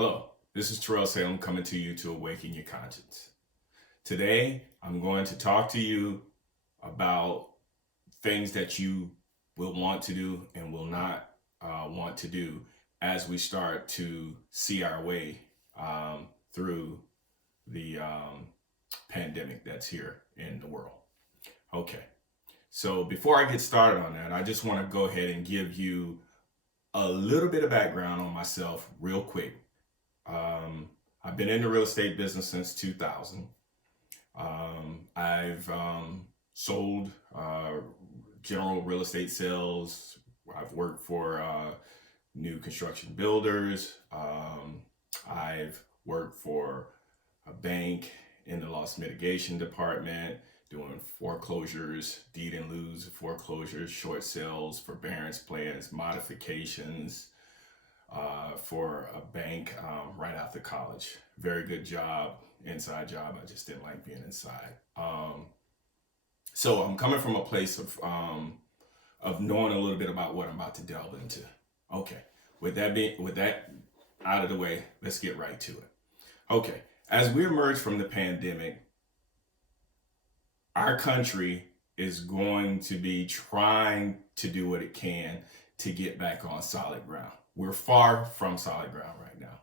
Hello, this is Terrell Salem coming to you to awaken your conscience. Today, I'm going to talk to you about things that you will want to do and will not want to do as we start to see our way through the pandemic that's here in the world. Okay, so before I get started on that, I just want to go ahead and give you a little bit of background on myself real quick. I've been in the real estate business since 2000. I've sold general real estate sales. I've worked for new construction builders. I've worked for a bank in the loss mitigation department, doing foreclosures, deed in lieu foreclosures, short sales, forbearance plans, modifications, for a bank right after college. Very good job, inside job. I just didn't like being inside. So I'm coming from a place of knowing a little bit about what I'm about to delve into. Okay, with that out of the way, let's get right to it. Okay, as we emerge from the pandemic, our country is going to be trying to do what it can to get back on solid ground. We're far from solid ground right now.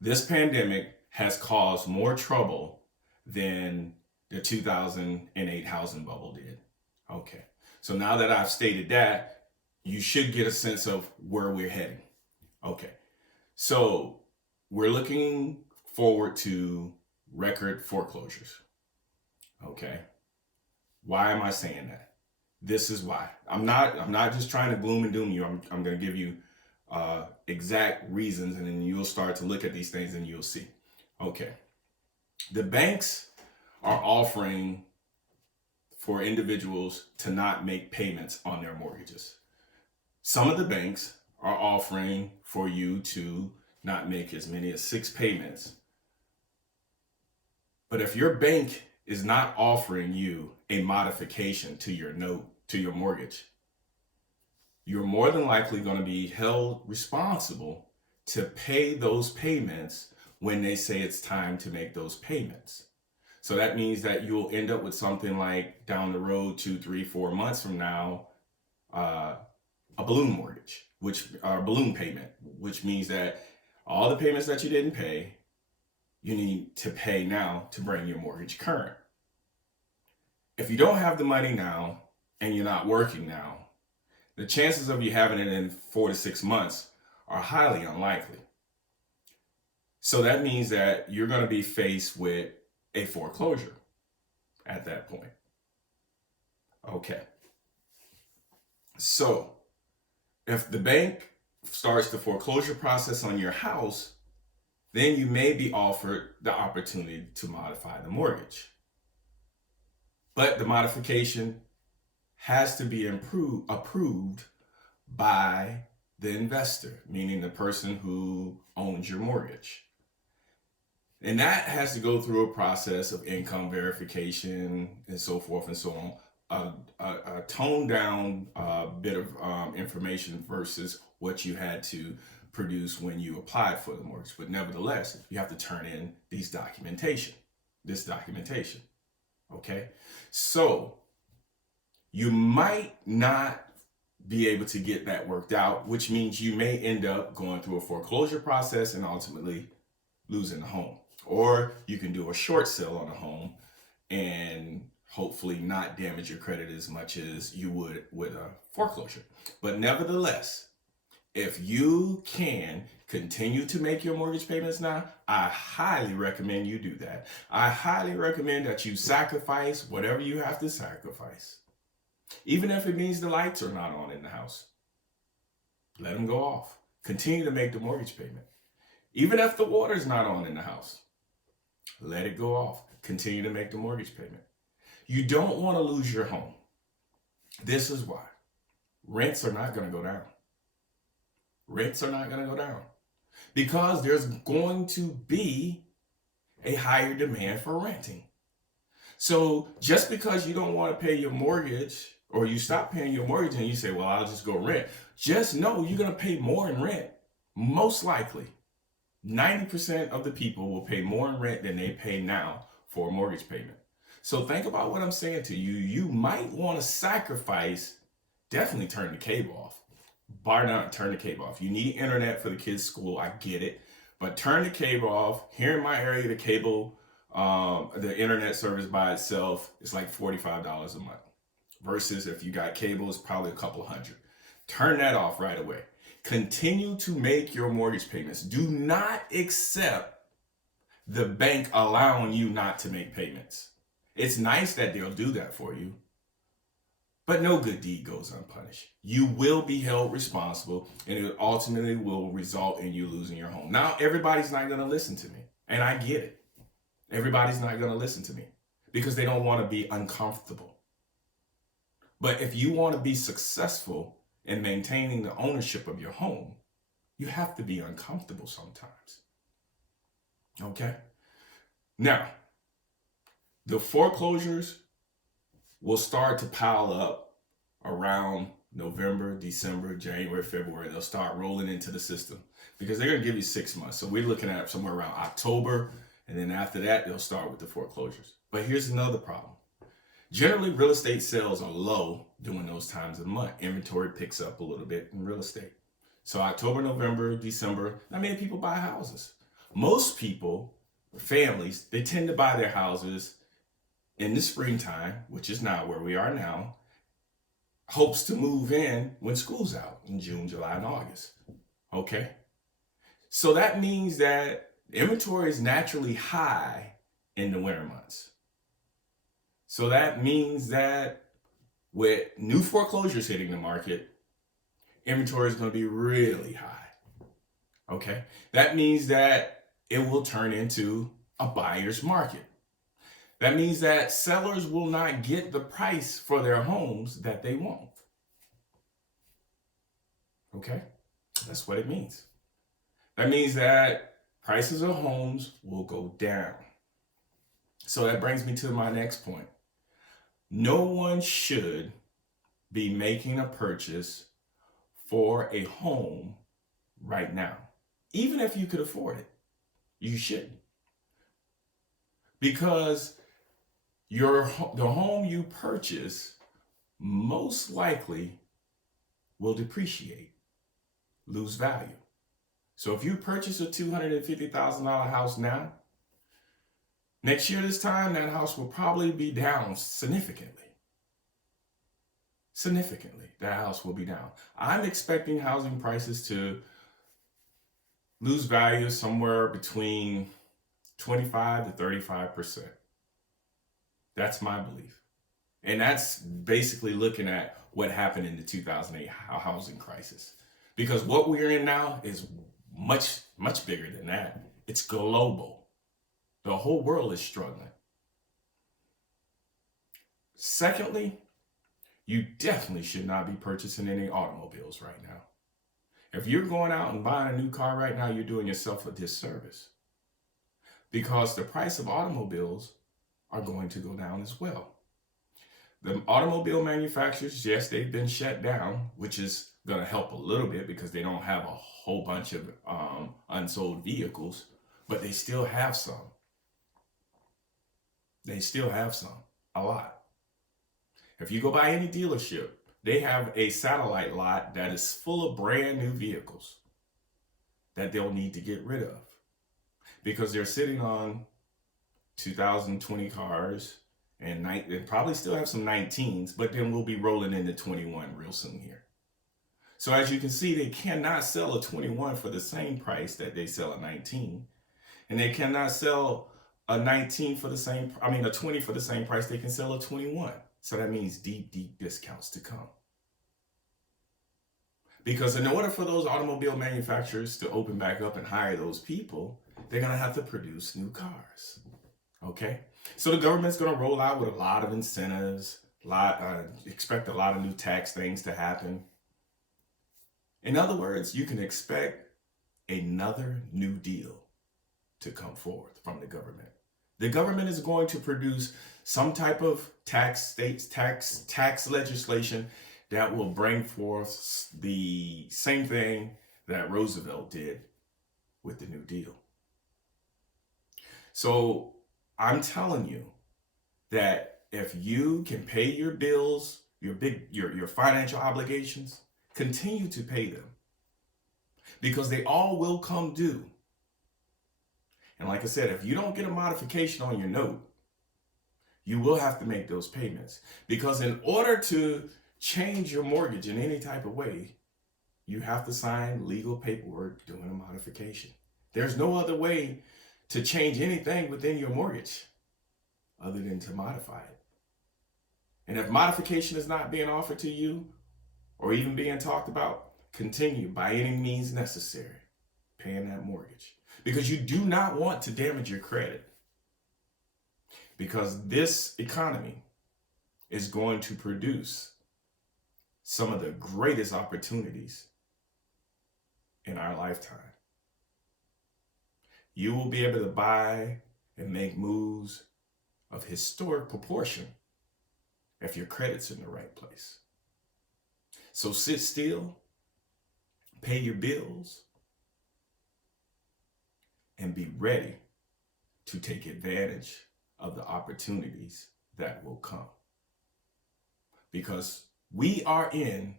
This pandemic has caused more trouble than the 2008 housing bubble did. Okay, so now that I've stated that, you should get a sense of where we're heading. Okay, so we're looking forward to record foreclosures. Okay, why am I saying that? This is why. I'm not just trying to gloom and doom you. I'm going to give you exact reasons, and then you'll start to look at these things and you'll see. Okay, the banks are offering for individuals to not make payments on their mortgages. Some of the banks are offering for you to not make as many as 6 payments. But if your bank is not offering you a modification to your note, to your mortgage, you're more than likely going to be held responsible to pay those payments when they say it's time to make those payments. So that means that you'll end up with something like down the road, 2, 3, 4 months from now, a balloon mortgage, balloon payment, which means that all the payments that you didn't pay, you need to pay now to bring your mortgage current. If you don't have the money now and you're not working now, the chances of you having it in 4 to 6 months are highly unlikely. So that means that you're going to be faced with a foreclosure at that point. Okay. So if the bank starts the foreclosure process on your house, then you may be offered the opportunity to modify the mortgage. But the modification has to be approved by the investor, meaning the person who owns your mortgage. And that has to go through a process of income verification and so forth and so on. A toned down bit of information versus what you had to produce when you applied for the mortgage. But nevertheless, you have to turn in this documentation. Okay? So you might not be able to get that worked out, which means you may end up going through a foreclosure process and ultimately losing the home. Or you can do a short sale on a home and hopefully not damage your credit as much as you would with a foreclosure. But nevertheless, if you can continue to make your mortgage payments now, I highly recommend you do that. I highly recommend that you sacrifice whatever you have to sacrifice. Even if it means the lights are not on in the house, let them go off. Continue to make the mortgage payment. Even if the water's not on in the house, let it go off. Continue to make the mortgage payment. You don't want to lose your home. This is why. Rents are not going to go down. Rents are not going to go down because there's going to be a higher demand for renting. So just because you don't want to pay your mortgage or you stop paying your mortgage and you say, well, I'll just go rent, just know you're going to pay more in rent, most likely. 90% of the people will pay more in rent than they pay now for a mortgage payment. So think about what I'm saying to you. You might want to sacrifice, definitely turn the cable off. Bar none, turn the cable off. You need internet for the kids' school. I get it. But turn the cable off. Here in my area, the internet service by itself is like $45 a month. Versus if you got cable, it's probably a couple hundred. Turn that off right away. Continue to make your mortgage payments. Do not accept the bank allowing you not to make payments. It's nice that they'll do that for you, but no good deed goes unpunished. You will be held responsible, and it ultimately will result in you losing your home. Now, everybody's not going to listen to me, and I get it. Everybody's not going to listen to me because they don't want to be uncomfortable. But if you want to be successful in maintaining the ownership of your home, you have to be uncomfortable sometimes. Okay? Now, the foreclosures will start to pile up around November, December, January, February. They'll start rolling into the system because they're going to give you 6 months. So we're looking at somewhere around October, and then after that, they'll start with the foreclosures. But here's another problem. Generally, real estate sales are low during those times of the month. Inventory picks up a little bit in real estate. So October, November, December, not many people buy houses. Most people, families, they tend to buy their houses in the springtime, which is not where we are now, hopes to move in when school's out in June, July, and August. Okay? So that means that inventory is naturally high in the winter months. So that means that with new foreclosures hitting the market, inventory is going to be really high. Okay? That means that it will turn into a buyer's market. That means that sellers will not get the price for their homes that they want. Okay? That's what it means. That means that prices of homes will go down. So that brings me to my next point. No one should be making a purchase for a home right now. Even if you could afford it, you shouldn't. Because the home you purchase most likely will depreciate, lose value. So if you purchase a $250,000 house now, next year this time, that house will probably be down significantly. Significantly, that house will be down. I'm expecting housing prices to lose value somewhere between 25 to 35%. That's my belief. And that's basically looking at what happened in the 2008 housing crisis. Because what we're in now is much, much bigger than that. It's global. The whole world is struggling. Secondly, you definitely should not be purchasing any automobiles right now. If you're going out and buying a new car right now, you're doing yourself a disservice. Because the price of automobiles are going to go down as well. The automobile manufacturers, yes, they've been shut down, which is going to help a little bit because they don't have a whole bunch of unsold vehicles, but they still have some. They still have some, a lot. If you go by any dealership, they have a satellite lot that is full of brand new vehicles that they'll need to get rid of because they're sitting on 2020 cars and they probably still have some 19s, but then we'll be rolling into 21 real soon here. So as you can see, they cannot sell a 21 for the same price that they sell a 19, and they cannot sell a 20 for the same price they can sell a 21. So that means deep, deep discounts to come. Because in order for those automobile manufacturers to open back up and hire those people, they're going to have to produce new cars. Okay? So the government's going to roll out with a lot of incentives, expect a lot of new tax things to happen. In other words, you can expect another new deal to come forth from the government. The government is going to produce some type of tax legislation that will bring forth the same thing that Roosevelt did with the New Deal. So I'm telling you that if you can pay your bills, your financial obligations, continue to pay them because they all will come due. And like I said, if you don't get a modification on your note, you will have to make those payments because in order to change your mortgage in any type of way, you have to sign legal paperwork doing a modification. There's no other way to change anything within your mortgage other than to modify it. And if modification is not being offered to you or even being talked about, continue by any means necessary paying that mortgage because you do not want to damage your credit. Because this economy is going to produce some of the greatest opportunities in our lifetime. You will be able to buy and make moves of historic proportion if your credit's in the right place. So sit still, pay your bills, and be ready to take advantage of the opportunities that will come. Because we are in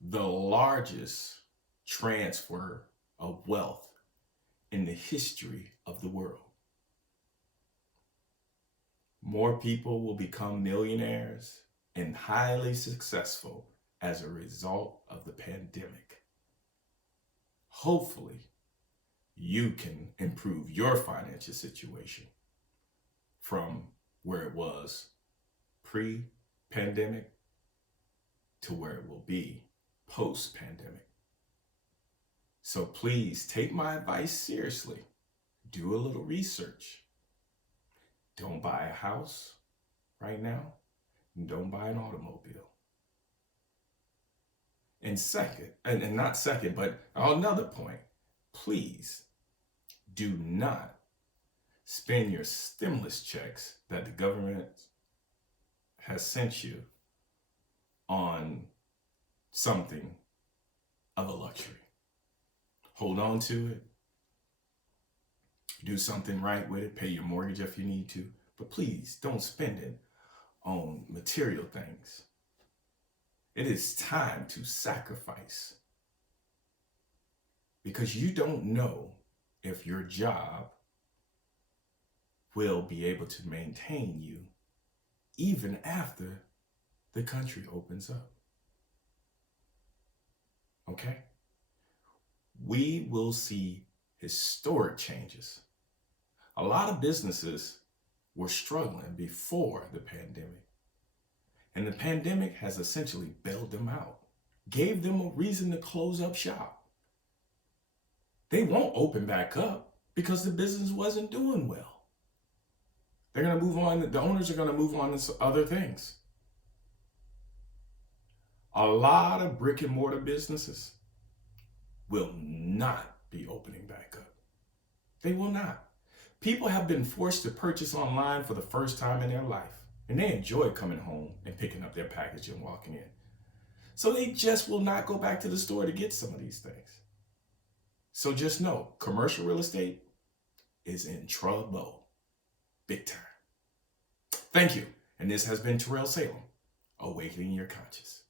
the largest transfer of wealth in the history of the world. More people will become millionaires and highly successful as a result of the pandemic. Hopefully, you can improve your financial situation from where it was pre-pandemic to where it will be post-pandemic. So please take my advice seriously. Do a little research. Don't buy a house right now. And don't buy an automobile. And second, and not second, but another point, please do not spend your stimulus checks that the government has sent you on something of a luxury. Hold on to it. Do something right with it. Pay your mortgage if you need to. But please don't spend it on material things. It is time to sacrifice because you don't know if your job will be able to maintain you even after the country opens up. Okay? We will see historic changes. A lot of businesses were struggling before the pandemic. And the pandemic has essentially bailed them out, gave them a reason to close up shop. They won't open back up because the business wasn't doing well. They're going to move on. The owners are going to move on to other things. A lot of brick and mortar businesses will not be opening back up. They will not. People have been forced to purchase online for the first time in their life, and they enjoy coming home and picking up their package and walking in. So they just will not go back to the store to get some of these things. So just know, commercial real estate is in trouble. Big time. Thank you. And this has been Terrell Salem, Awakening Your Conscious.